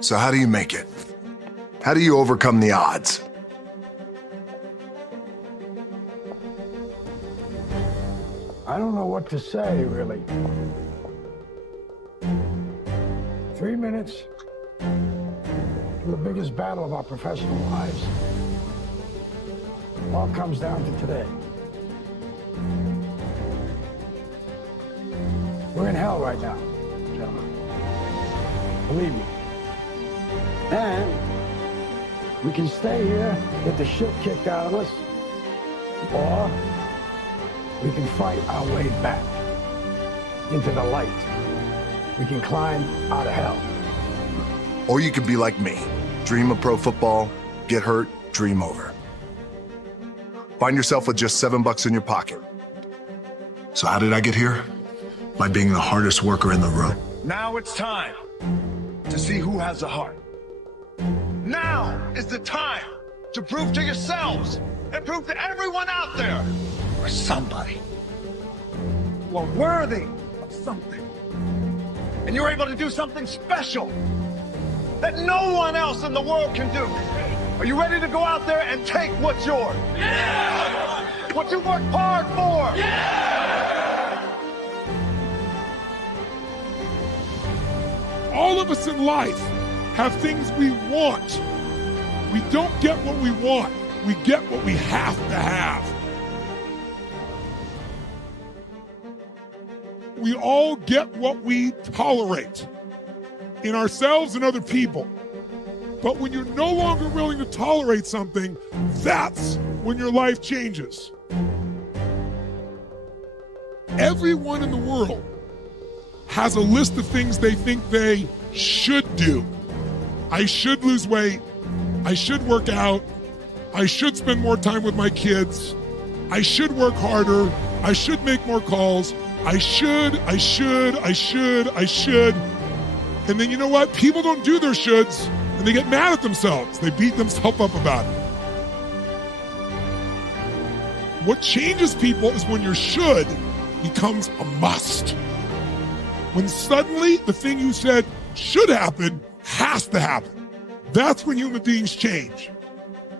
So how do you make it? How do you overcome the odds? I don't know what to say, really. 3 minutes to the biggest battle of our professional lives. All comes down to today. We're in hell right now, gentlemen. Believe me. And we can stay here, get the shit kicked out of us, or we can fight our way back into the light. We can climb out of hell. Or you could be like me. Dream of pro football, get hurt, dream over. Find yourself with just $7 in your pocket. So how did I get here? By being the hardest worker in the room. Now it's time to see who has a heart. Now is the time to prove to yourselves and prove to everyone out there we're somebody. You are worthy of something. And you're able to do something special that no one else in the world can do. Are you ready to go out there and take what's yours? Yeah! What you worked hard for? Yeah! All of us in life have things we want. We don't get what we want. We get what we have to have. We all get what we tolerate in ourselves and other people. But when you're no longer willing to tolerate something, that's when your life changes. Everyone in the world has a list of things they think they should do. I should lose weight. I should work out. I should spend more time with my kids. I should work harder. I should make more calls. I should. And then you know what? People don't do their shoulds and they get mad at themselves. They beat themselves up about it. What changes people is when your should becomes a must. When suddenly the thing you said should happen has to happen. That's when human beings change.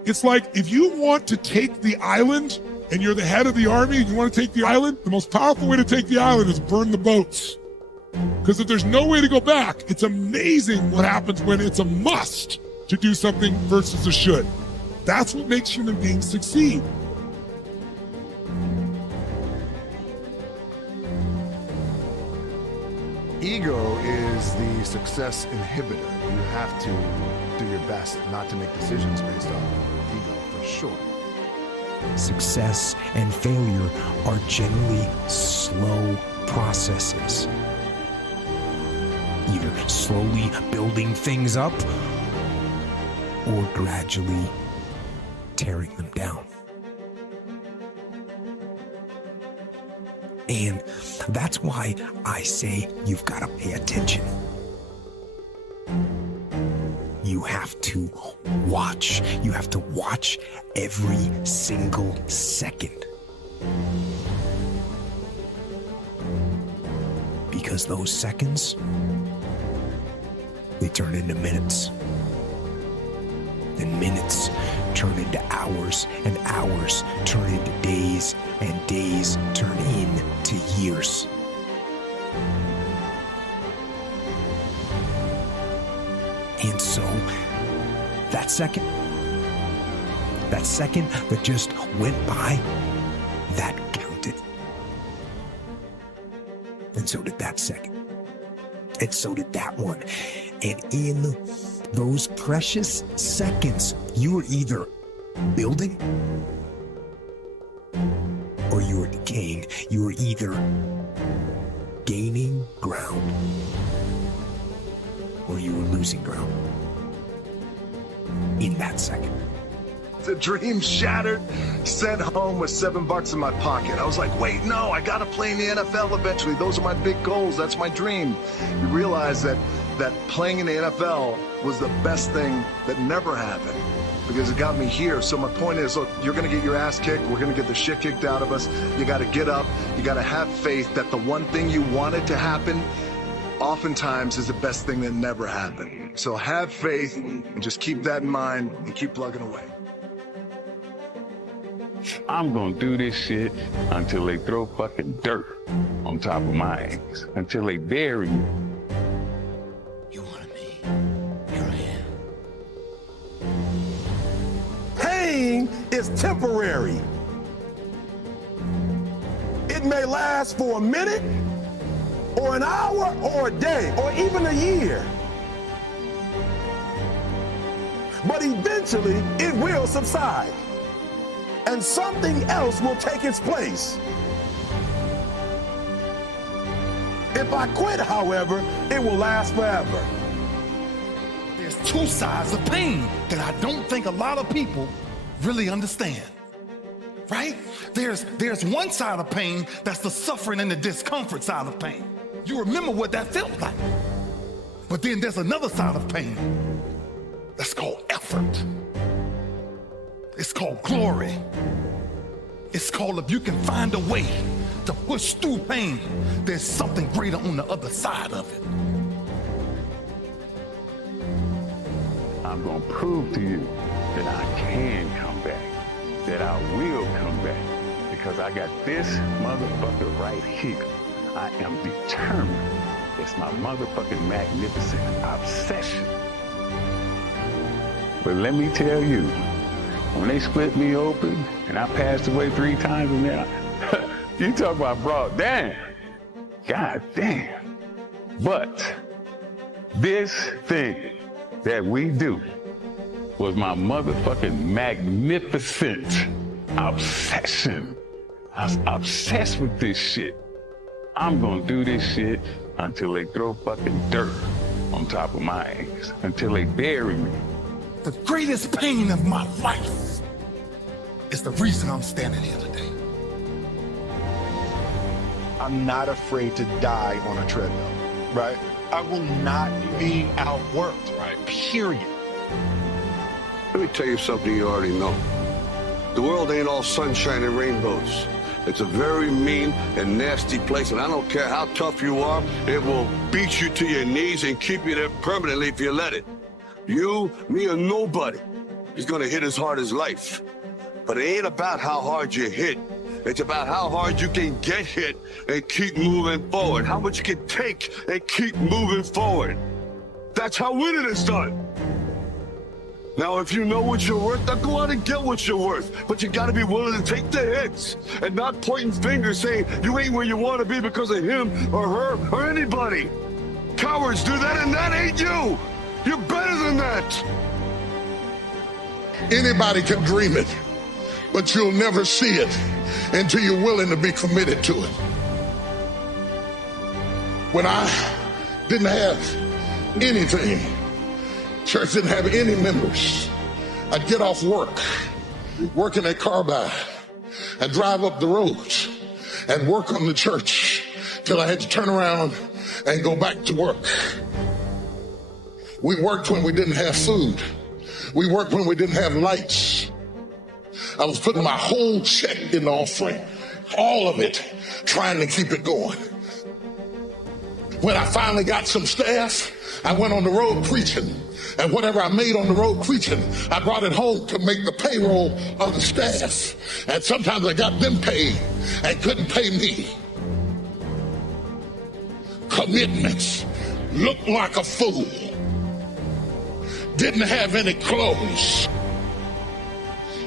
It's like if you want to take the island and you're the head of the army and you want to take the island, the most powerful way to take the island is burn the boats. Because if there's no way to go back, it's amazing what happens when it's a must to do something versus a should. That's what makes human beings succeed. Ego is the success inhibitor. You have to do your best not to make decisions based on ego, for sure. Success and failure are generally slow processes. Either slowly building things up or gradually tearing them down. And that's why I say you've got to pay attention. You have to watch. You have to watch every single second. Because those seconds, they turn into minutes. And minutes turn into hours, and hours turn into days, and days turn into years. And so, that second that just went by, that counted. And so did that second. And so did that one. And in those precious seconds, you were either building or you were decaying. You were either gaining ground or you were losing ground in that second. The dream shattered, sent home with $7 in my pocket. I was like, wait, no, I gotta play in the NFL eventually. Those are my big goals. That's my dream. You realize that playing in the NFL was the best thing that never happened because it got me here. So my point is, look, you're gonna get your ass kicked. We're gonna get the shit kicked out of us. You gotta get up. You gotta have faith that the one thing you wanted to happen oftentimes is the best thing that never happened. So have faith and just keep that in mind and keep plugging away. I'm gonna do this shit until they throw fucking dirt on top of my ass, until they bury me. You wanted me. Here I am. Pain is temporary. It may last for a minute, or an hour, or a day, or even a year. But eventually, it will subside, and something else will take its place. If I quit, however, it will last forever. There's two sides of pain that I don't think a lot of people really understand, right? There's one side of pain that's the suffering and the discomfort side of pain. You remember what that felt like. But then there's another side of pain that's called effort. It's called glory. It's called if you can find a way to push through pain, there's something greater on the other side of it. I'm gonna prove to you that I can come back, that I will come back, because I got this motherfucker right here. I am determined. It's my motherfucking magnificent obsession. But let me tell you, when they split me open and I passed away 3 times and now, you talk about brought down. God damn. But this thing that we do was my motherfucking magnificent obsession. I was obsessed with this shit. I'm gonna do this shit until they throw fucking dirt on top of my ass, until they bury me. The greatest pain of my life is the reason I'm standing here today. I'm not afraid to die on a treadmill, right? I will not be outworked, right? Period. Let me tell you something you already know. The world ain't all sunshine and rainbows. It's a very mean and nasty place, and I don't care how tough you are, it will beat you to your knees and keep you there permanently if you let it. You, me, or nobody is gonna hit as hard as life. But it ain't about how hard you hit. It's about how hard you can get hit and keep moving forward. How much you can take and keep moving forward. That's how winning is done. Now, if you know what you're worth, now go out and get what you're worth. But you gotta be willing to take the hits and not pointing fingers saying you ain't where you wanna be because of him or her or anybody. Cowards do that, and that ain't you. You're better than that. Anybody can dream it, but you'll never see it until you're willing to be committed to it. When I didn't have anything, church didn't have any members, I'd get off working at Carbide, and drive up the roads and work on the church till I had to turn around and go back to work. We worked when we didn't have food. We worked when we didn't have lights. I was putting my whole check in the offering, all of it, trying to keep it going. When I finally got some staff, I went on the road preaching. And whatever I made on the road preaching, I brought it home to make the payroll of the staff. And sometimes I got them paid and couldn't pay me. Commitments. Looked like a fool. Didn't have any clothes.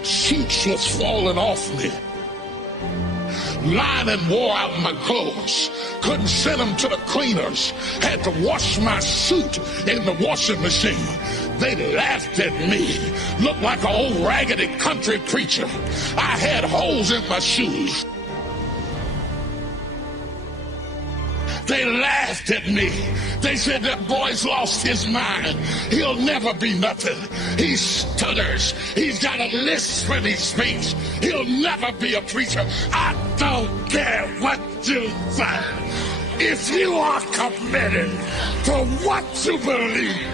Suits was falling off me. Lining wore out my clothes. Couldn't send them to the cleaners. Had to wash my suit in the washing machine. They laughed at me. Looked like an old raggedy country preacher. I had holes in my shoes. They laughed at me. They said that boy's lost his mind. He'll never be nothing. He stutters. He's got a lisp when he speaks. He'll never be a preacher. I don't care what you say. If you are committed to what you believe,